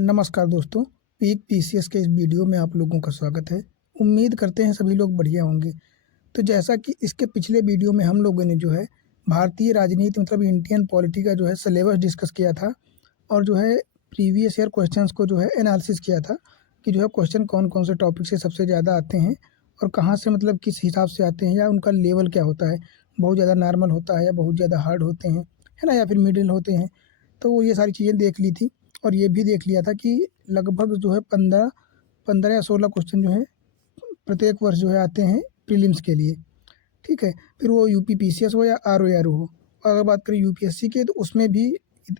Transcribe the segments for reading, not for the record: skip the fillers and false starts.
नमस्कार दोस्तों, peak PCS के इस वीडियो में आप लोगों का स्वागत है। उम्मीद करते हैं सभी लोग बढ़िया होंगे। तो जैसा कि इसके पिछले वीडियो में हम लोगों ने जो है भारतीय राजनीति मतलब इंडियन पॉलिटी का जो है सिलेबस डिस्कस किया था और जो है प्रीवियस ईयर क्वेश्चंस को जो है एनालिसिस किया था कि जो है क्वेश्चन कौन-कौन से टॉपिक से सबसे ज़्यादा आते हैं और कहाँ से मतलब किस हिसाब से आते हैं या उनका लेवल क्या होता है। बहुत ज़्यादा नॉर्मल होता है या बहुत ज़्यादा हार्ड होते हैं, है ना? या फिर मिडिल होते हैं। तो वो ये सारी चीज़ें देख ली थी और ये भी देख लिया था कि लगभग जो है 15 या 16 क्वेश्चन जो है प्रत्येक वर्ष जो है आते हैं प्रीलिम्स के लिए, ठीक है? फिर वो यूपी पीसीएस हो या आरओ हो। अगर बात करें यूपीएससी की तो उसमें भी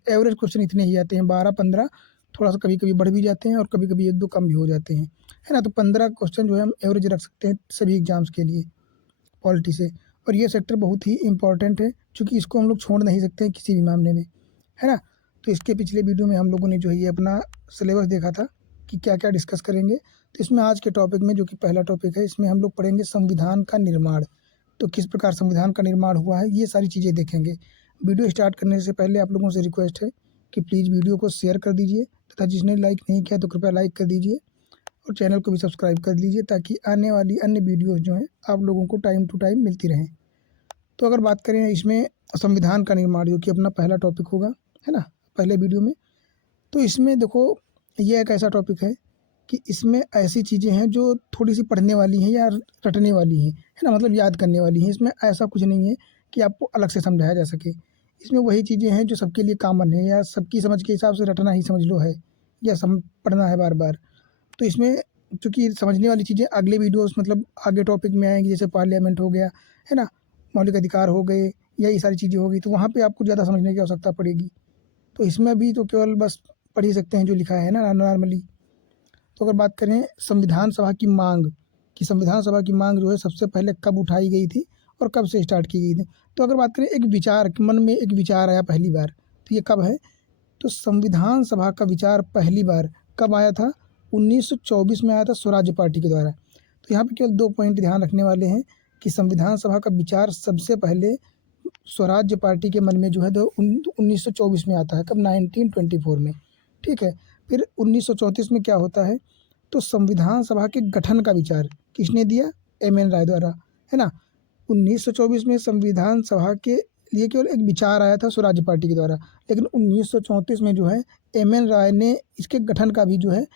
एवरेज क्वेश्चन इतने ही आते हैं 12-15, थोड़ा सा कभी-कभी बढ़ भी जाते हैं और कभी-कभी 1-2 कम भी हो जाते हैं, है ना? तो 15 क्वेश्चन जो है हम एवरेज रख सकते हैं सभी एग्ज़ाम्स के लिए पॉलिटी से। और ये सेक्टर बहुत ही इम्पोर्टेंट है क्योंकि इसको हम लोग छोड़ नहीं सकते हैं किसी भी मामले में, है ना? तो इसके पिछले वीडियो में हम लोगों ने जो है ये अपना सिलेबस देखा था कि क्या-क्या डिस्कस करेंगे। तो इसमें आज के टॉपिक में जो कि पहला टॉपिक है, इसमें हम लोग पढ़ेंगे संविधान का निर्माण। तो किस प्रकार संविधान का निर्माण हुआ है, ये सारी चीज़ें देखेंगे। वीडियो स्टार्ट करने से पहले आप लोगों से रिक्वेस्ट है कि प्लीज़ वीडियो को शेयर कर दीजिए तथा जिसने लाइक नहीं किया तो कृपया लाइक कर दीजिए और चैनल को भी सब्सक्राइब कर लीजिए ताकि आने वाली अन्य वीडियोज़ जो हैं आप लोगों को टाइम टू टाइम मिलती रहें। तो अगर बात करें इसमें संविधान का निर्माण जो कि अपना पहला टॉपिक होगा, है ना? पहले वीडियो में। तो इसमें देखो ये एक ऐसा टॉपिक है कि इसमें ऐसी चीज़ें हैं जो थोड़ी-सी पढ़ने वाली हैं या रटने वाली हैं, है ना? मतलब याद करने वाली हैं। इसमें ऐसा कुछ नहीं है कि आपको अलग से समझाया जा सके। इसमें वही चीज़ें हैं जो सबके लिए कॉमन है या सबकी समझ के हिसाब से रटना ही समझ लो है या पढ़ना है बार-बार। तो इसमें चूँकि समझने वाली चीज़ें अगले वीडियोज़ मतलब आगे टॉपिक में आएँगी, जैसे पार्लियामेंट हो गया, है ना? मौलिक अधिकार हो गए या ये सारी चीज़ें हो गई, तो वहाँ पे आपको ज़्यादा समझने की आवश्यकता पड़ेगी। तो इसमें भी तो केवल बस पढ़ ही सकते हैं जो लिखा है ना नॉर्मली। तो अगर बात करें संविधान सभा की माँग, कि संविधान सभा की माँग जो है सबसे पहले कब उठाई गई थी और कब से स्टार्ट की गई थी। तो अगर बात करें एक विचार, मन में एक विचार आया पहली बार, तो ये कब है? तो संविधान सभा का विचार पहली बार कब आया था? 1924 में आया था स्वराज्य पार्टी के द्वारा। तो यहाँ पे केवल 2 पॉइंट ध्यान रखने वाले हैं कि संविधान सभा का विचार सबसे पहले स्वराज्य पार्टी के मन में जो है 1924 में आता है। कब? 1924 में, ठीक है। फिर 1934 में क्या होता है? तो संविधान सभा के गठन का विचार किसने दिया? एम.एन. राय द्वारा, है ना? 1924 में संविधान सभा के लिए केवल एक विचार आया था स्वराज्य पार्टी के द्वारा, लेकिन 1934 में जो है एम.एन. राय ने इसके गठन का भी जो है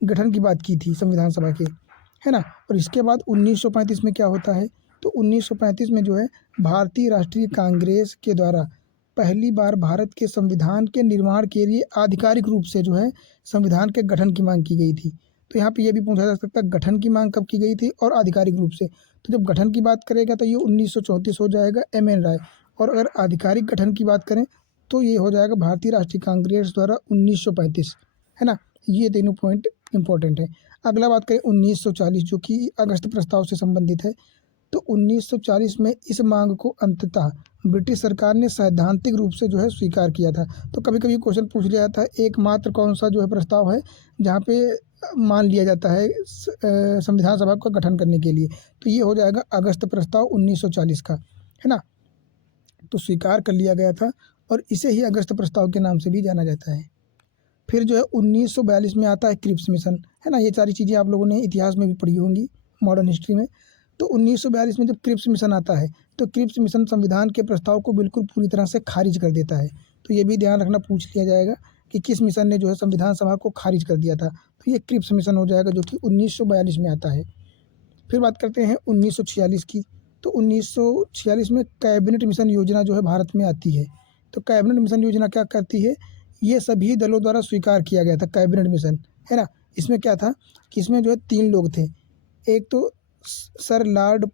गठन की बात की थी संविधान सभा के, है ना? और इसके बाद 1935 में क्या होता है? तो 1935 में जो है भारतीय राष्ट्रीय कांग्रेस के द्वारा पहली बार भारत के संविधान के निर्माण के लिए आधिकारिक रूप से जो है संविधान के गठन की मांग की गई थी। तो यहाँ पे ये भी पूछा जा सकता है गठन की मांग कब की गई थी और आधिकारिक रूप से। तो जब गठन की बात करेगा तो ये 1934 हो जाएगा एम.एन. राय, और अगर आधिकारिक गठन की बात करें तो ये हो जाएगा भारतीय राष्ट्रीय कांग्रेस द्वारा 1935, है ना? ये तीनों पॉइंट इम्पोर्टेंट है। अगला बात करें 1940 जो कि अगस्त प्रस्ताव से संबंधित है। तो 1940 में इस मांग को अंततः ब्रिटिश सरकार ने सैद्धांतिक रूप से जो है स्वीकार किया था। तो कभी-कभी क्वेश्चन पूछ लिया जाता है एकमात्र कौन-सा जो है प्रस्ताव है जहाँ पे मान लिया जाता है संविधान सभा का गठन करने के लिए। तो ये हो जाएगा अगस्त प्रस्ताव 1940 का, है ना? तो स्वीकार कर लिया गया था और इसे ही अगस्त प्रस्ताव के नाम से भी जाना जाता है। फिर जो है 1942 में आता है क्रिप्स मिशन, है ना? ये सारी चीज़ें आप लोगों ने इतिहास में भी पढ़ी होंगी, मॉडर्न हिस्ट्री में। तो 1942 में जब क्रिप्स मिशन आता है, तो क्रिप्स मिशन संविधान के प्रस्ताव को बिल्कुल पूरी तरह से खारिज कर देता है। तो ये भी ध्यान रखना, पूछ लिया जाएगा कि किस मिशन ने जो है संविधान सभा को खारिज कर दिया था। तो ये क्रिप्स मिशन हो जाएगा जो कि 1942 में आता है। फिर बात करते हैं 1946 की। तो 1946 में कैबिनेट मिशन योजना जो है भारत में आती है। तो कैबिनेट मिशन योजना क्या करती है? ये सभी दलों द्वारा स्वीकार किया गया था कैबिनेट मिशन, है ना? इसमें क्या था कि इसमें जो है 3 लोग थे। एक तो सर लॉर्ड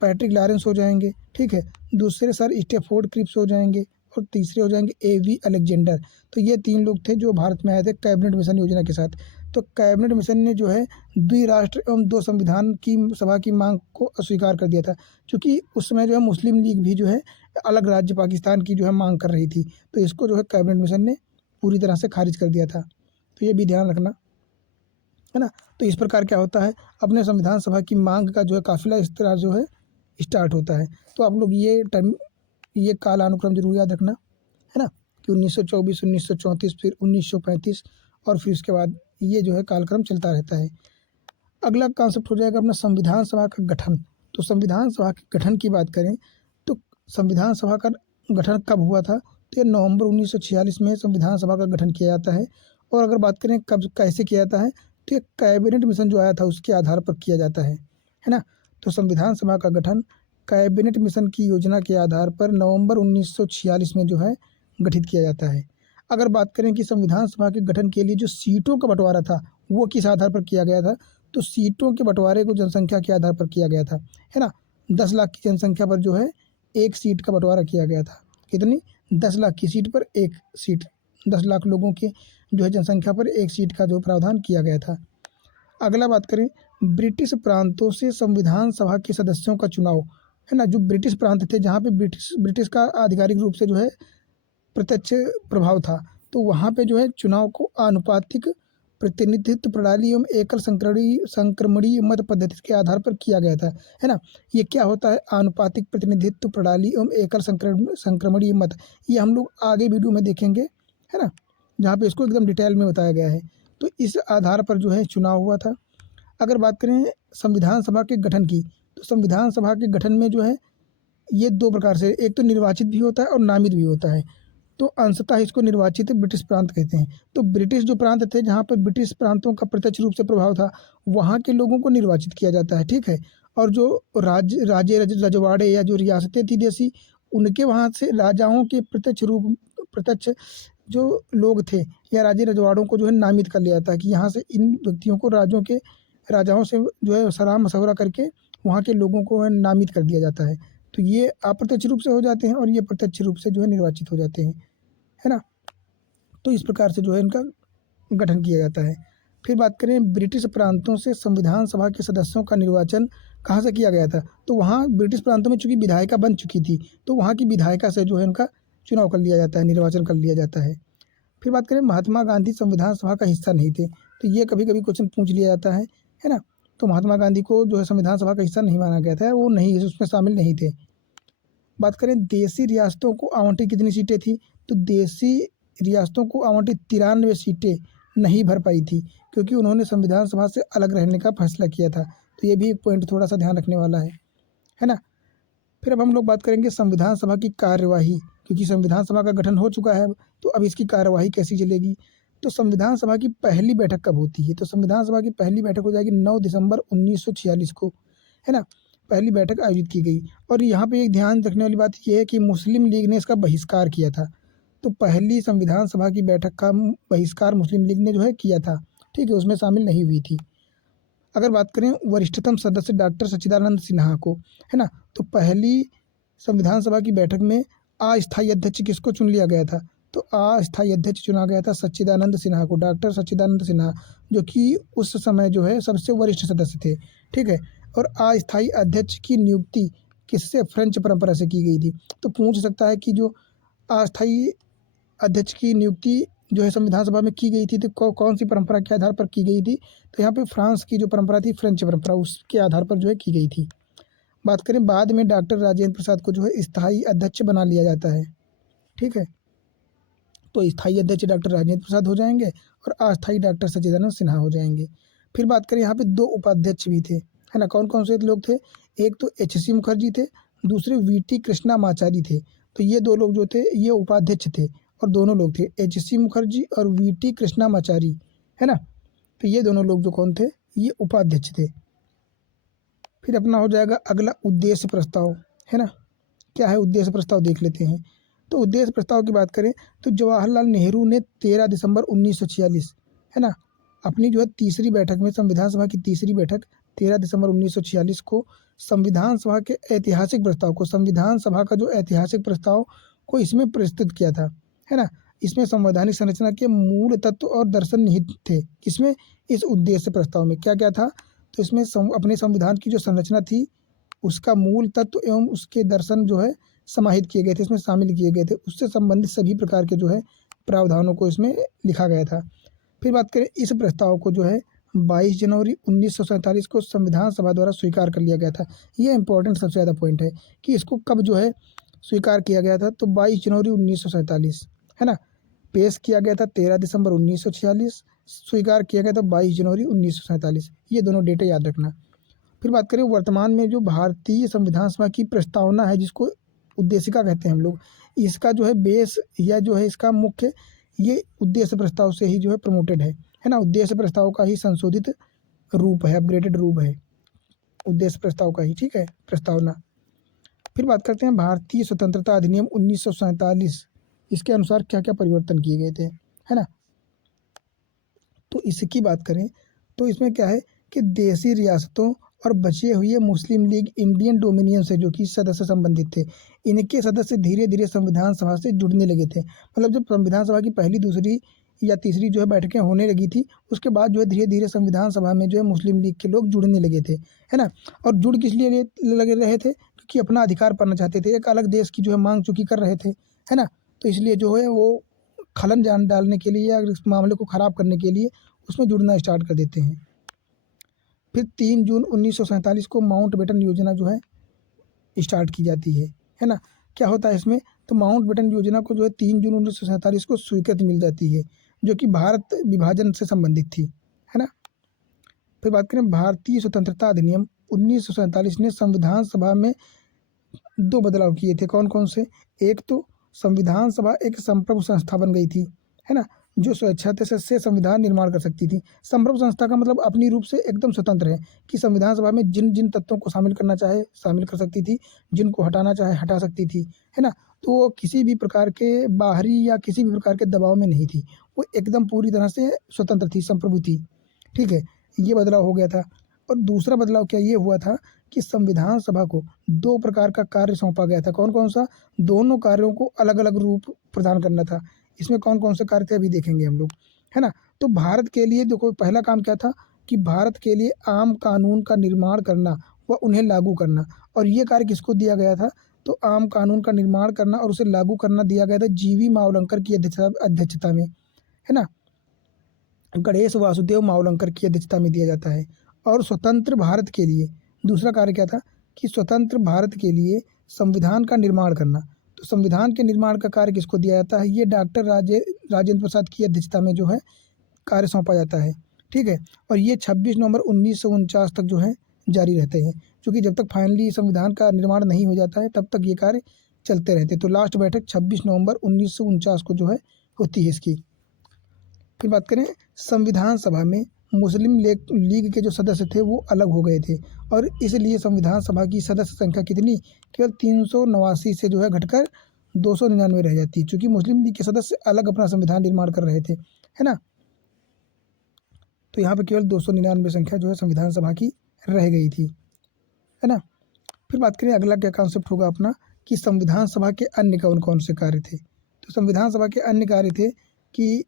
पैट्रिक लॉरेंस हो जाएँगे, ठीक है? दूसरे सर स्टैफोर्ड क्रिप्स हो जाएँगे और तीसरे हो जाएँगे ए.वी. अलेक्जेंडर। तो ये 3 लोग थे जो भारत में आए थे कैबिनेट मिशन योजना के साथ। तो कैबिनेट मिशन ने जो है द्विराष्ट्र एवं 2 संविधान की सभा की मांग को अस्वीकार कर दिया था, क्योंकि उस समय जो है मुस्लिम लीग भी जो है अलग राज्य पाकिस्तान की जो है मांग कर रही थी। तो इसको जो है कैबिनेट मिशन ने पूरी तरह से खारिज कर दिया था। तो ये भी ध्यान रखना, है ना? तो इस प्रकार क्या होता है, अपने संविधान सभा की मांग का जो है काफ़िला इस तरह जो है स्टार्ट होता है। तो आप लोग ये कालानुक्रम ज़रूर याद रखना, है ना? कि 1924, 1934 फिर 1935 और फिर उसके बाद ये जो है कालक्रम चलता रहता है। अगला कॉन्सेप्ट हो जाएगा अपना संविधान सभा का गठन। तो संविधान सभा के गठन की बात करें तो संविधान सभा का गठन कब हुआ था, तो ये नवंबर 1946 में संविधान सभा का गठन किया जाता है। और अगर बात करें कब कैसे किया जाता है, तो ये कैबिनेट मिशन जो आया था उसके आधार पर किया जाता है ना। तो संविधान सभा का गठन कैबिनेट मिशन की योजना के आधार पर नवंबर 1946 में जो है गठित किया जाता है। अगर बात करें कि संविधान सभा के गठन के लिए जो सीटों का बंटवारा था वो किस आधार पर किया गया था, तो सीटों के बंटवारे को जनसंख्या के आधार पर किया गया था, है ना। 10 लाख की जनसंख्या पर जो है एक सीट का बंटवारा किया गया था। कितनी? 10 लाख की सीट पर एक सीट, 10 लाख लोगों के जो है जनसंख्या पर एक सीट का जो प्रावधान किया गया था। अगला बात करें ब्रिटिश प्रांतों से संविधान सभा के सदस्यों का चुनाव, है ना। जो ब्रिटिश प्रांत थे जहाँ पे ब्रिटिश का आधिकारिक रूप से जो है प्रत्यक्ष प्रभाव था, तो वहाँ पे जो है चुनाव को आनुपातिक प्रतिनिधित्व प्रणाली एवं एकल संक्रमणीय मत पद्धति के आधार पर किया गया था, है ना। ये क्या होता है आनुपातिक प्रतिनिधित्व प्रणाली एवं एकल संक्रमणीय मत, ये हम लोग आगे वीडियो में देखेंगे, है ना, जहाँ पे इसको एकदम डिटेल में बताया गया है। तो इस आधार पर जो है चुनाव हुआ था। अगर बात करें संविधान सभा के गठन की, तो संविधान सभा के गठन में जो है ये दो प्रकार से, एक तो निर्वाचित भी होता है और नामित भी होता है। तो अंशतः इसको निर्वाचित ब्रिटिश प्रांत कहते हैं। तो ब्रिटिश जो प्रांत थे जहाँ पर ब्रिटिश प्रांतों का प्रत्यक्ष रूप से प्रभाव था, वहाँ के लोगों को निर्वाचित किया जाता है, ठीक है। और जो राज्य रजवाड़े या जो रियासतें थी देसी, उनके वहाँ से राजाओं के प्रत्यक्ष जो लोग थे या राज्य रजवाड़ों को जो है नामित कर लिया जाता है कि यहाँ से इन व्यक्तियों को राजाओं से जो है सलाह मशवरा करके वहाँ के लोगों को नामित कर दिया जाता है। तो ये अप्रत्यक्ष रूप से हो जाते हैं और ये प्रत्यक्ष रूप से जो है निर्वाचित हो जाते हैं, है ना। तो इस प्रकार से जो है इनका गठन किया जाता है। फिर बात करें ब्रिटिश प्रांतों से संविधान सभा के सदस्यों का निर्वाचन कहाँ से किया गया था, तो वहाँ ब्रिटिश प्रांतों में चूंकि विधायिका बन चुकी थी, तो वहाँ की विधायिका से जो है इनका चुनाव कर लिया जाता है, निर्वाचन कर लिया जाता है। फिर बात करें महात्मा गांधी संविधान सभा का हिस्सा नहीं थे, तो ये कभी कभी क्वेश्चन पूछ लिया जाता है ना। तो महात्मा गांधी को जो है संविधान सभा का हिस्सा नहीं माना गया था, वो नहीं उसमें शामिल नहीं थे। बात करें देसी रियासतों को आवंटित कितनी सीटें थी, तो देसी रियासतों को आवंटित 93 सीटें नहीं भर पाई थी, क्योंकि उन्होंने संविधान सभा से अलग रहने का फैसला किया था। तो ये भी एक पॉइंट थोड़ा सा ध्यान रखने वाला है ना। फिर अब हम लोग बात करेंगे संविधान सभा की कार्यवाही, क्योंकि संविधान सभा का गठन हो चुका है, तो अब इसकी कार्यवाही कैसी चलेगी। तो संविधान सभा की पहली बैठक कब होती है, तो संविधान सभा की पहली बैठक हो जाएगी 9 दिसंबर 1946 को, है ना। पहली बैठक आयोजित की गई। और यहाँ पे एक ध्यान रखने वाली बात यह है कि मुस्लिम लीग ने इसका बहिष्कार किया था। तो पहली संविधान सभा की बैठक का बहिष्कार मुस्लिम लीग ने जो है किया था, ठीक है, उसमें शामिल नहीं हुई थी। अगर बात करें वरिष्ठतम सदस्य डॉक्टर सच्चिदानंद सिन्हा को, है ना, तो पहली संविधान सभा की बैठक में अस्थायी अध्यक्ष किसको चुन लिया गया था, तो अस्थायी अध्यक्ष चुना गया था सच्चिदानंद सिन्हा को, डॉक्टर सच्चिदानंद सिन्हा, जो कि उस समय जो है सबसे वरिष्ठ सदस्य थे, ठीक है। और अस्थायी अध्यक्ष की नियुक्ति किससे, फ्रेंच परंपरा से की गई थी। तो पूछ सकता है कि जो अस्थायी अध्यक्ष की नियुक्ति जो है संविधान सभा में की गई थी, तो कौन सी परंपरा के आधार पर की गई थी, तो यहाँ पे फ्रांस की जो परंपरा थी, फ्रेंच परंपरा, उसके आधार पर जो है की गई थी। बात करें बाद में डॉक्टर राजेंद्र प्रसाद को जो है स्थायी अध्यक्ष बना लिया जाता है, ठीक है। तो स्थायी अध्यक्ष डॉक्टर राजेंद्र प्रसाद हो जाएंगे और अस्थायी डॉक्टर सच्चिदानंद सिन्हा हो जाएंगे। फिर बात करें यहाँ पे 2 उपाध्यक्ष भी थे, है ना। कौन कौन से लोग थे, एक तो HC मुखर्जी थे, दूसरे VT कृष्णामाचारी थे। तो ये 2 लोग जो थे ये उपाध्यक्ष थे, और दोनों लोग थे HC मुखर्जी और VT कृष्णामाचारी, है ना। तो ये दोनों लोग जो कौन थे, ये उपाध्यक्ष थे। फिर अपना हो जाएगा अगला उद्देश्य प्रस्ताव, है ना। क्या है उद्देश्य प्रस्ताव, देख लेते हैं। तो उद्देश्य प्रस्ताव की बात करें तो जवाहरलाल नेहरू ने 13 दिसंबर 1946, है ना, अपनी जो है तीसरी बैठक में, संविधान सभा की तीसरी बैठक 13 दिसंबर 1946 को संविधान सभा के ऐतिहासिक प्रस्ताव को, संविधान सभा का जो ऐतिहासिक प्रस्ताव को इसमें प्रस्तुत किया था, है ना। इसमें संवैधानिक संरचना के मूल तत्व और दर्शन निहित थे। किसमें, इस उद्देश्य प्रस्ताव में क्या क्या था, तो इसमें अपने संविधान की जो संरचना थी उसका मूल तत्व एवं उसके दर्शन जो है समाहित किए गए थे, इसमें शामिल किए गए थे। उससे संबंधित सभी प्रकार के जो है प्रावधानों को इसमें लिखा गया था। फिर बात करें इस प्रस्ताव को जो है 22 जनवरी 1947 को संविधान सभा द्वारा स्वीकार कर लिया गया था। ये इंपॉर्टेंट सबसे ज़्यादा पॉइंट है कि इसको कब जो है स्वीकार किया गया था, तो 22 जनवरी 1947, है ना। पेश किया गया था 13 दिसंबर 1946, स्वीकार किया गया था 22 जनवरी 1947। ये दोनों डेटें याद रखना। फिर बात करें वर्तमान में जो भारतीय संविधान सभा की प्रस्तावना है, जिसको उद्देशिका कहते हैं हम लोग, इसका जो है बेस या जो है इसका मुख्य ये उद्देश्य प्रस्ताव से ही जो है प्रमोटेड है ना। उद्देश्य प्रस्ताव का ही संशोधित रूप है, अपग्रेडेड रूप है उद्देश्य प्रस्ताव का ही, ठीक है, प्रस्तावना। फिर बात करते हैं भारतीय स्वतंत्रता अधिनियम 1947, इसके अनुसार क्या क्या परिवर्तन किए गए थे, है ना। तो इसकी बात करें तो इसमें क्या है कि देशी रियासतों और बचे हुए मुस्लिम लीग इंडियन डोमिनियन से जो कि सदस्य संबंधित थे, इनके सदस्य धीरे धीरे संविधान सभा से जुड़ने लगे थे। मतलब जब संविधान सभा की पहली, दूसरी या तीसरी जो है बैठकें होने लगी थी, उसके बाद जो है धीरे धीरे संविधान सभा में जो है मुस्लिम लीग के लोग जुड़ने लगे थे, है ना। और जुड़ किस लिए लगे रहे थे, क्योंकि अपना अधिकार पाना चाहते थे, एक अलग देश की जो है मांग चुकी कर रहे थे, है ना। तो इसलिए जो है वो खलन जान डालने के लिए या इस मामले को ख़राब करने के लिए उसमें जुड़ना स्टार्ट कर देते हैं। फिर 3 जून 1947 को माउंटबेटन योजना जो है स्टार्ट की जाती है ना। क्या होता है इसमें, तो माउंटबेटन योजना को जो है 3 जून 1947 को स्वीकृति मिल जाती है, जो कि भारत विभाजन से संबंधित थी, है ना। फिर बात करें भारतीय स्वतंत्रता अधिनियम 1947 ने संविधान सभा में 2 बदलाव किए थे। कौन कौन से, एक तो संविधान सभा एक संप्रभु संस्था बन गई थी, है ना, जो स्वेच्छा से संविधान निर्माण कर सकती थी। संप्रभु संस्था का मतलब अपनी रूप से एकदम स्वतंत्र है कि संविधान सभा में जिन जिन तत्वों को शामिल करना चाहे शामिल कर सकती थी, जिनको हटाना चाहे हटा सकती थी, है ना। तो वो किसी भी प्रकार के बाहरी या किसी भी प्रकार के दबाव में नहीं थी, वो एकदम पूरी तरह से स्वतंत्र थी, संप्रभु थी, ठीक है। ये बदलाव हो गया था। और दूसरा बदलाव क्या ये हुआ था कि संविधान सभा को 2 प्रकार का कार्य सौंपा गया था। कौन कौन सा, दोनों कार्यों को अलग अलग रूप प्रदान करना था। इसमें कौन कौन से कार्य थे अभी देखेंगे हम लोग, है ना। तो भारत के लिए देखो पहला काम क्या था कि भारत के लिए आम कानून का निर्माण करना व उन्हें लागू करना। और ये कार्य किसको दिया गया था, तो आम कानून का निर्माण करना और उसे लागू करना दिया गया था जीवी मावलंकर की अध्यक्षता में, है ना। गणेश वासुदेव मावलंकर की अध्यक्षता में दिया जाता है। और स्वतंत्र भारत के लिए दूसरा कार्य क्या था कि स्वतंत्र भारत के लिए संविधान का निर्माण करना। तो संविधान के निर्माण का कार्य किसको दिया जाता है, ये डॉक्टर राजेंद्र प्रसाद की अध्यक्षता में जो है कार्य सौंपा जाता है, ठीक है। और ये 26 नवंबर 1949 तक जो है जारी रहते हैं, क्योंकि जब तक फाइनली संविधान का निर्माण नहीं हो जाता है तब तक ये कार्य चलते रहते हैं। तो लास्ट बैठक 26 नवंबर 1949 को जो है होती है इसकी। फिर बात करें संविधान सभा में मुस्लिम लीग के जो सदस्य थे वो अलग हो गए थे, और इसलिए संविधान सभा की सदस्य संख्या कितनी, केवल 389 से जो है घटकर 299 रह जाती है, क्योंकि मुस्लिम लीग के सदस्य अलग अपना संविधान निर्माण कर रहे थे, है ना। तो यहाँ पर केवल 299 संख्या जो है संविधान सभा की रह गई थी, है ना। फिर बात करें अगला क्या कॉन्सेप्ट होगा अपना कि संविधान सभा के अन्य कौन कौन से कार्य थे। तो संविधान सभा के अन्य कार्य थे कि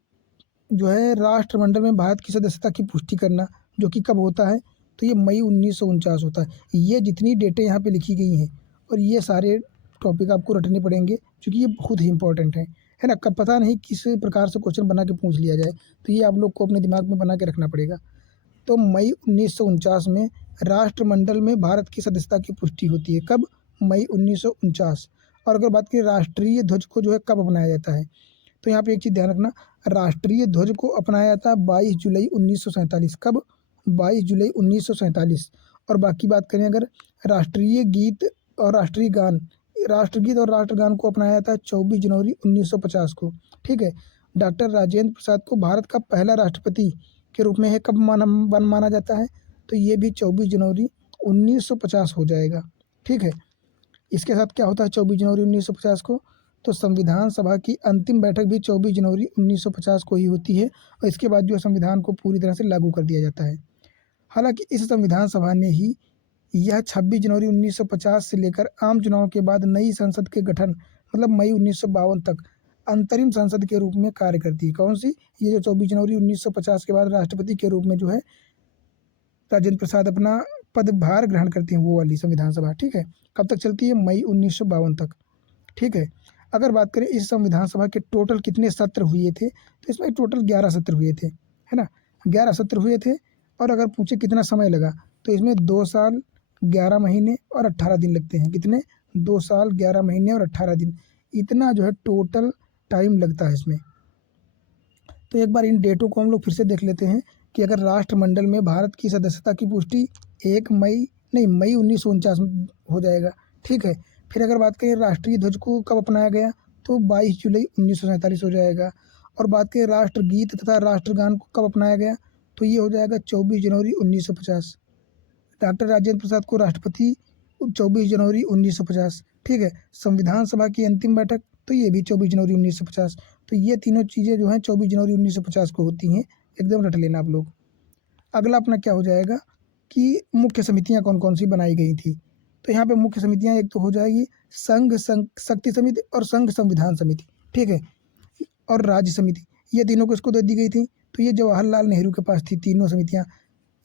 जो है राष्ट्रमंडल में भारत की सदस्यता की पुष्टि करना, जो कि कब होता है, तो ये मई 1949 होता है। ये जितनी डेटें यहाँ पे लिखी गई हैं और ये सारे टॉपिक आपको रटने पड़ेंगे, क्योंकि ये बहुत ही इंपॉर्टेंट है ना। कब पता नहीं किस प्रकार से क्वेश्चन बना के पूछ लिया जाए, तो ये आप लोग को अपने दिमाग में बना के रखना पड़ेगा। तो मई 1949 में राष्ट्रमंडल में भारत की सदस्यता की पुष्टि होती है। कब, मई 1949। और अगर बात करें राष्ट्रीय ध्वज को जो है कब अपनाया जाता है, तो यहाँ पे एक चीज़ ध्यान रखना, राष्ट्रीय ध्वज को अपनाया जाता है 22 जुलाई 1947। कब, 22 जुलाई 1947। और बाकी बात करें अगर राष्ट्रीय गीत और राष्ट्रगीत और राष्ट्रगान को अपनाया जाता है 24 जनवरी 1950 को, ठीक है। डॉक्टर राजेंद्र प्रसाद को भारत का पहला राष्ट्रपति के रूप में है कब माना जाता है, तो ये भी 24 जनवरी 1950 हो जाएगा, ठीक है। इसके साथ क्या होता है 24 जनवरी 1950 को, तो संविधान सभा की अंतिम बैठक भी 24 जनवरी 1950 को ही होती है, और इसके बाद जो संविधान को पूरी तरह से लागू कर दिया जाता है। हालांकि इस संविधान सभा ने ही यह 26 जनवरी 1950 से लेकर आम चुनाव के बाद नई संसद के गठन मतलब मई 1952 तक अंतरिम संसद के रूप में कार्य करती है। कौन सी, ये जो 24 जनवरी 1950 के बाद राष्ट्रपति के रूप में जो है राजेंद्र प्रसाद अपना पदभार ग्रहण करते हैं, वो वाली संविधान सभा, ठीक है। कब तक चलती है, मई 1952 तक, ठीक है। अगर बात करें इस संविधान सभा के टोटल कितने सत्र हुए थे, तो इसमें टोटल 11 सत्र हुए थे, है ना, 11 सत्र हुए थे। और अगर पूछे कितना समय लगा, तो इसमें 2 साल 11 महीने और 18 दिन लगते हैं। कितने, 2 साल 11 महीने और 18 दिन, इतना जो है टोटल टाइम लगता है इसमें। तो एक बार इन डेटों को हम लोग फिर से देख लेते हैं कि अगर राष्ट्रमंडल में भारत की सदस्यता की पुष्टि 1 मई 1949 में हो जाएगा, ठीक है। फिर अगर बात करें राष्ट्रीय ध्वज को कब अपनाया गया, तो 22 जुलाई 1947 हो जाएगा। और बात करें राष्ट्रगीत तथा राष्ट्रगान को कब अपनाया गया, तो ये हो जाएगा 24 जनवरी 1950। डॉक्टर राजेंद्र प्रसाद को राष्ट्रपति 24 जनवरी 1950, ठीक है। संविधान सभा की अंतिम बैठक, तो ये भी 24 जनवरी 1950। तो ये तीनों चीज़ें जो हैं 24 जनवरी 1950 को होती हैं, एकदम रट लेना आप लोग। अगला अपना क्या हो जाएगा कि मुख्य समितियां कौन कौन सी बनाई गई थी। तो यहाँ पे मुख्य समितियां एक तो हो जाएगी संघ शक्ति समिति और संघ संविधान समिति, ठीक है, और राज्य समिति। ये तीनों किसको दे दी गई थी, तो ये जवाहरलाल नेहरू के पास थी तीनों समितियां।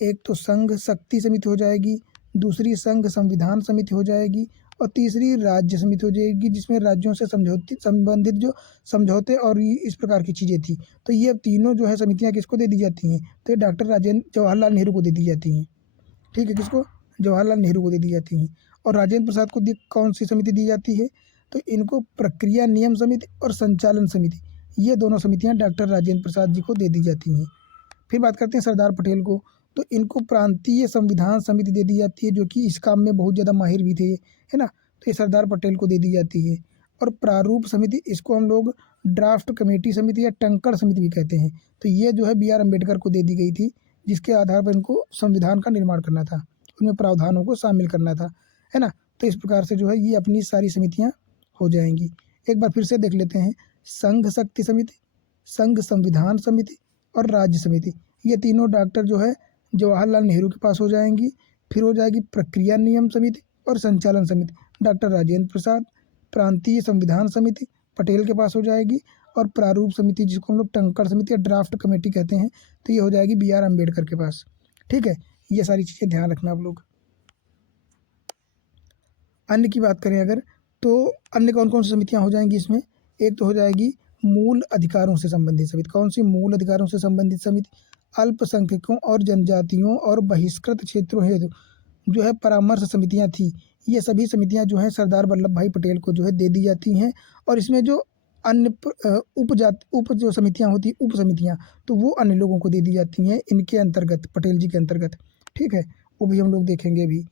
एक तो संघ शक्ति समिति हो जाएगी, दूसरी संघ संविधान समिति हो जाएगी, और तीसरी राज्य समिति हो जाएगी, जिसमें राज्यों से समझौते संबंधित जो समझौते और इस प्रकार की चीज़ें थी। तो ये तीनों जो है समितियां किसको दे दी जाती हैं, तो ये डॉक्टर जवाहरलाल नेहरू को दे दी जाती हैं, ठीक है। किसको, जवाहरलाल नेहरू को दे दी जाती हैं। और राजेंद्र प्रसाद को कौन सी समिति दी जाती है, तो इनको प्रक्रिया नियम समिति और संचालन समिति, ये दोनों समितियां डॉक्टर राजेंद्र प्रसाद जी को दे दी जाती हैं। फिर बात करते हैं सरदार पटेल को, तो इनको प्रांतीय संविधान समिति दे दी जाती है, जो कि इस काम में बहुत ज़्यादा माहिर भी थे, है ना। तो ये सरदार पटेल को दे दी जाती है। और प्रारूप समिति, इसको हम लोग ड्राफ्ट कमेटी समिति या टंकड़ समिति भी कहते हैं। तो ये जो है BR अम्बेडकर को दे दी गई थी, जिसके आधार पर इनको संविधान का निर्माण करना था, उनमें प्रावधानों को शामिल करना था, है ना। तो इस प्रकार से जो है ये अपनी सारी समितियाँ हो जाएंगी। एक बार फिर से देख लेते हैं, संघ शक्ति समिति, संघ संविधान समिति और राज्य समिति, ये तीनों डॉक्टर जो है जवाहरलाल नेहरू के पास हो जाएंगी। फिर हो जाएगी प्रक्रिया नियम समिति और संचालन समिति, डॉक्टर राजेंद्र प्रसाद। प्रांतीय संविधान समिति पटेल के पास हो जाएगी। और प्रारूप समिति, जिसको हम लोग टंकड़ समिति या ड्राफ्ट कमेटी कहते हैं, तो ये हो जाएगी BR अम्बेडकर के पास, ठीक है। ये सारी चीज़ें ध्यान रखना आप लोग। अन्य की बात करें अगर, तो अन्य कौन कौन सी समितियां हो जाएंगी इसमें, एक तो हो जाएगी मूल अधिकारों से संबंधित समिति। कौन सी, मूल अधिकारों से संबंधित समिति। अल्पसंख्यकों और जनजातियों और बहिष्कृत क्षेत्रों हेतु जो है परामर्श समितियां थी, ये सभी समितियां जो हैं सरदार वल्लभ भाई पटेल को जो है दे दी जाती हैं। और इसमें जो अन्य उप जो समितियां होती, उप समितियां, तो वो अन्य लोगों को दे दी जाती हैं इनके अंतर्गत, पटेल जी के अंतर्गत, ठीक है। वो भी हम लोग देखेंगे भी।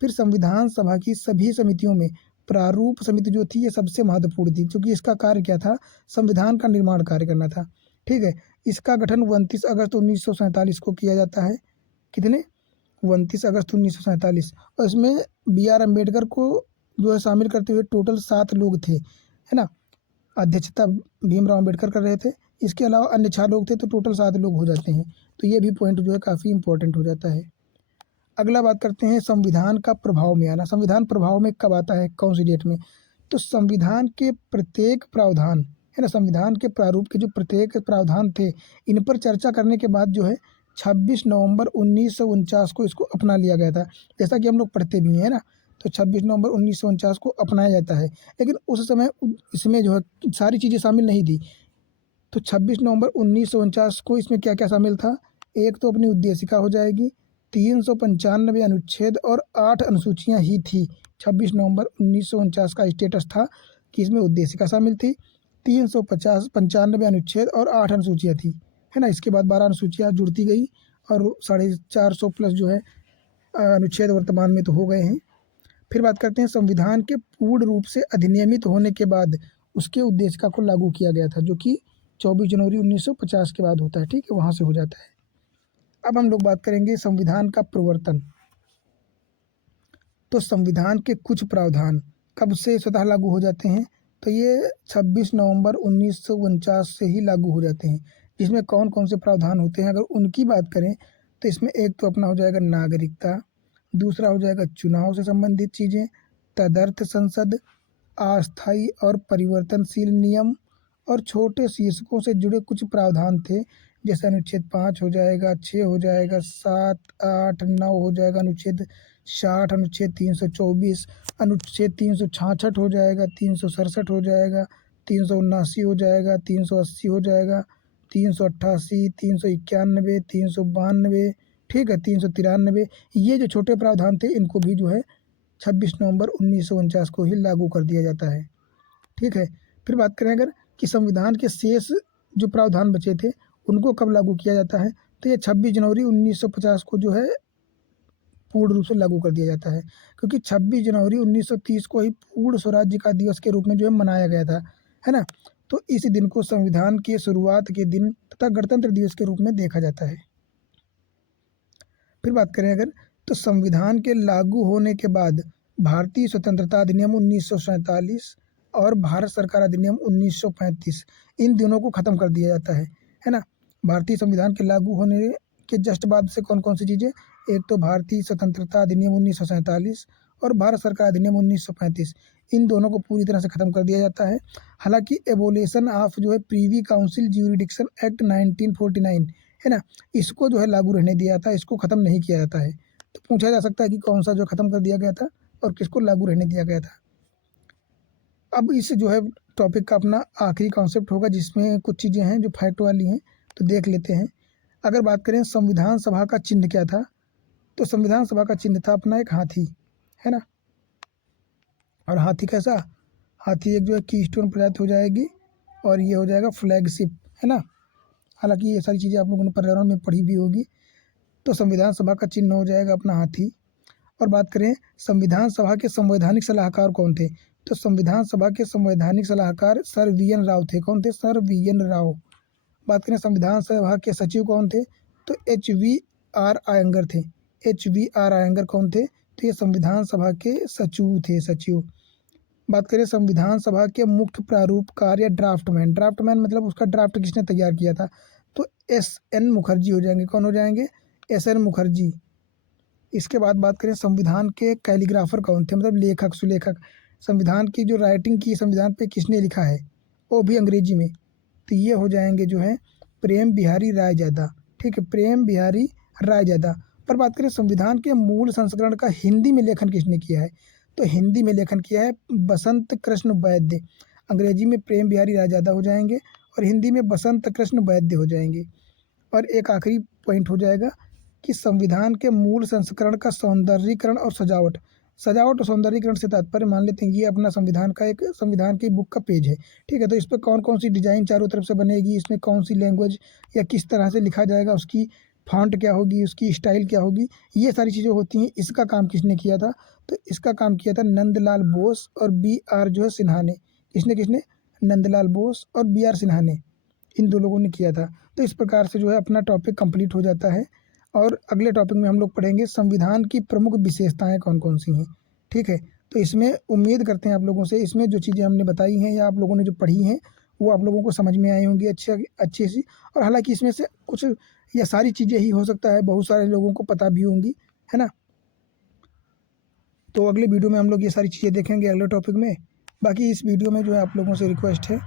फिर संविधान सभा की सभी समितियों में प्रारूप समिति जो थी ये सबसे महत्वपूर्ण थी, क्योंकि इसका कार्य क्या था, संविधान का निर्माण कार्य करना था, ठीक है। इसका गठन 29 अगस्त 1947 को किया जाता है। कितने, 29 अगस्त 1947। और इसमें BR अम्बेडकर को जो है शामिल करते हुए टोटल 7 लोग थे, है ना। अध्यक्षता भीमराव अम्बेडकर कर रहे थे, इसके अलावा अन्य 6 लोग थे, तो टोटल 7 लोग हो जाते हैं। तो ये भी पॉइंट जो है काफ़ी इंपॉर्टेंट हो जाता है। अगला बात करते हैं संविधान का प्रभाव में आना। संविधान प्रभाव में कब आता है, कौन सी डेट में, तो संविधान के प्रत्येक प्रावधान, है ना, संविधान के प्रारूप के जो प्रत्येक प्रावधान थे, इन पर चर्चा करने के बाद जो है 26 नवंबर 1949 को इसको अपना लिया गया था। जैसा कि हम लोग पढ़ते भी हैं ना, तो 26 नवंबर 1949 को अपनाया जाता है। लेकिन उस समय इसमें जो है सारी चीज़ें शामिल नहीं थी। तो 26 नवंबर 1949 को इसमें क्या क्या शामिल था, एक तो अपनी उद्देशिका हो जाएगी, 395 अनुच्छेद और 8 अनुसूचियाँ ही थी। 26 नवंबर 1949 का स्टेटस था कि इसमें उद्देशिका शामिल थी, 395 अनुच्छेद और 8 अनुसूचियाँ थी, है ना। इसके बाद 12 अनुसूचियाँ जुड़ती गई और 450 प्लस जो है अनुच्छेद वर्तमान में तो हो गए हैं। फिर बात करते हैं संविधान के पूर्ण रूप से अधिनियमित होने के बाद उसके उद्देशिका को लागू किया गया था, जो कि 24 जनवरी 1950 के बाद होता है, ठीक है, वहाँ से हो जाता है। अब हम लोग बात करेंगे संविधान का प्रवर्तन। तो संविधान के कुछ प्रावधान कब से स्वतः लागू हो जाते हैं, तो ये 26 नवंबर 1949 से ही लागू हो जाते हैं। जिसमें कौन कौन से प्रावधान होते हैं, अगर उनकी बात करें तो इसमें एक तो अपना हो जाएगा नागरिकता, दूसरा हो जाएगा चुनाव से संबंधित चीज़ें, तदर्थ संसद, अस्थायी और परिवर्तनशील नियम, और छोटे शीर्षकों से जुड़े कुछ प्रावधान थे, जैसे अनुच्छेद 5 हो जाएगा, 6 हो जाएगा, 7, 8, 9 हो जाएगा, अनुच्छेद 60, अनुच्छेद 324, अनुच्छेद 366 हो जाएगा, 367 हो जाएगा, 379 हो जाएगा, 380 हो जाएगा, 388, 391, 392, ठीक है, 393। ये जो छोटे प्रावधान थे इनको भी जो है 26 नवंबर 1949 को ही लागू कर दिया जाता है, ठीक है। फिर बात करें अगर कि संविधान के शेष जो प्रावधान बचे थे उनको कब लागू किया जाता है? तो ये 26 जनवरी 1950 को जो है पूर्ण रूप से लागू कर दिया जाता है, क्योंकि 26 जनवरी 1930 को ही पूर्ण स्वराज्य का दिवस के रूप में जो है मनाया गया था, है ना? तो इस दिन को संविधान के शुरुआत के दिन तथा गणतंत्र दिवस के रूप में देखा जाता है। फिर बात करें अगर, तो संविधान के लागू होने के बाद भारतीय स्वतंत्रता अधिनियम 1947 और भारत सरकार अधिनियम 1935 इन दोनों को ख़त्म कर दिया जाता है ना? भारतीय संविधान के लागू होने के जस्ट बाद से कौन कौन सी चीज़ें, एक तो भारतीय स्वतंत्रता अधिनियम 1947 और भारत सरकार अधिनियम 1935 इन दोनों को पूरी तरह से ख़त्म कर दिया जाता है। हालांकि एबोलिशन ऑफ जो है प्रीवी काउंसिल ज्यूरिडिक्शन एक्ट 1949 है ना, इसको जो है लागू रहने दिया था, इसको ख़त्म नहीं किया जाता है। तो पूछा जा सकता है कि कौन सा जो ख़त्म कर दिया गया था और किसको लागू रहने दिया गया था। अब इस जो है टॉपिक का अपना आखिरी कॉन्सेप्ट होगा, जिसमें कुछ चीज़ें हैं जो फैक्ट वाली हैं, तो देख लेते हैं। अगर बात करें संविधान सभा का चिन्ह क्या था, तो संविधान सभा का चिन्ह था अपना एक हाथी, है ना? और हाथी कैसा, हाथी एक जो है कीस्टोन प्रजाति हो जाएगी और ये हो जाएगा फ्लैगशिप, है ना? हालांकि ये सारी चीज़ें आप लोगों ने पर्यावरण में पढ़ी भी होगी। तो संविधान सभा का चिन्ह हो जाएगा अपना हाथी। और बात करें संविधान सभा के संवैधानिक सलाहकार कौन थे, तो संविधान सभा के संवैधानिक सलाहकार सर वी.एन. राव थे। कौन थे? Sir VN. राव। बात करें संविधान सभा के सचिव कौन थे, तो H.V.R. आयंगर थे। H.V.R. आयंगर कौन थे, तो ये संविधान सभा के सचिव थे, सचिव। बात करें संविधान सभा के मुख्य प्रारूपकार या ड्राफ्टमैन, ड्राफ्टमैन मतलब उसका ड्राफ्ट किसने तैयार किया था, तो S.N. मुखर्जी हो जाएंगे। कौन हो जाएंगे? S.N. मुखर्जी। इसके बाद बात करें संविधान के कैलीग्राफर कौन थे, मतलब लेखक, सुलेखक। संविधान की जो राइटिंग की संविधान पे किसने लिखा है, वो भी अंग्रेजी में, तो ये हो जाएंगे जो है प्रेम बिहारी रायजादा। ठीक है, प्रेम बिहारी रायजादा। पर बात करें संविधान के मूल संस्करण का हिंदी में लेखन किसने किया है, तो हिंदी में लेखन किया है बसंत कृष्ण वैद्य। अंग्रेजी में प्रेम बिहारी रायजादा हो जाएंगे और हिंदी में बसंत कृष्ण वैद्य हो जाएंगे। और एक आखिरी पॉइंट हो जाएगा कि संविधान के मूल संस्करण का सौंदर्यीकरण और सजावट, सजावट और सौंदर्यीकरण से तात्पर्य मान लेते हैं ये अपना संविधान का एक, संविधान की बुक का पेज है। ठीक है, तो इस पर कौन कौन सी डिज़ाइन चारों तरफ से बनेगी, इसमें कौन सी लैंग्वेज या किस तरह से लिखा जाएगा, उसकी फॉन्ट क्या होगी, उसकी स्टाइल क्या होगी, ये सारी चीज़ें होती हैं। इसका काम किसने किया था, तो इसका काम किया था नंदलाल बोस और B.R. जो है सिन्हा ने। किसने किसने? नंदलाल बोस और B.R. सिन्हा ने, इन दो लोगों ने किया था। तो इस प्रकार से जो है अपना टॉपिक कंप्लीट हो जाता है। और अगले टॉपिक में हम लोग पढ़ेंगे संविधान की प्रमुख विशेषताएं कौन कौन सी हैं। ठीक है, तो इसमें उम्मीद करते हैं आप लोगों से इसमें जो चीज़ें हमने बताई हैं या आप लोगों ने जो पढ़ी हैं वो आप लोगों को समझ में आई होंगी अच्छी सी। और हालांकि इसमें से कुछ या सारी चीज़ें ही हो सकता है बहुत सारे लोगों को पता भी होंगी, है ना? तो अगले वीडियो में हम लोग ये सारी चीज़ें देखेंगे अगले टॉपिक में। बाकी इस वीडियो में जो है आप लोगों से रिक्वेस्ट है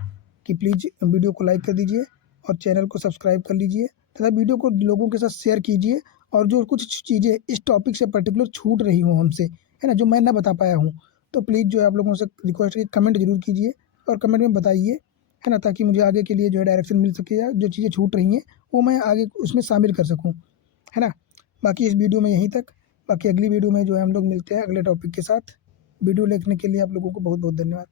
कि प्लीज़ वीडियो को लाइक कर दीजिए और चैनल को सब्सक्राइब कर लीजिए तथा वीडियो को लोगों के साथ शेयर कीजिए। और जो कुछ चीज़ें इस टॉपिक से पर्टिकुलर छूट रही हों हमसे, है ना, जो मैं ना बता पाया हूँ, तो प्लीज़ जो है आप लोगों से रिक्वेस्ट है कमेंट जरूर कीजिए और कमेंट में बताइए, है ना, ताकि मुझे आगे के लिए जो है डायरेक्शन मिल सके या जो चीज़ें छूट रही हैं वो मैं आगे उसमें शामिल कर सकूँ, है ना। बाकी इस वीडियो में यहीं तक। बाकी अगली वीडियो में जो है हम लोग मिलते हैं अगले टॉपिक के साथ। वीडियो देखने के लिए आप लोगों को बहुत बहुत धन्यवाद।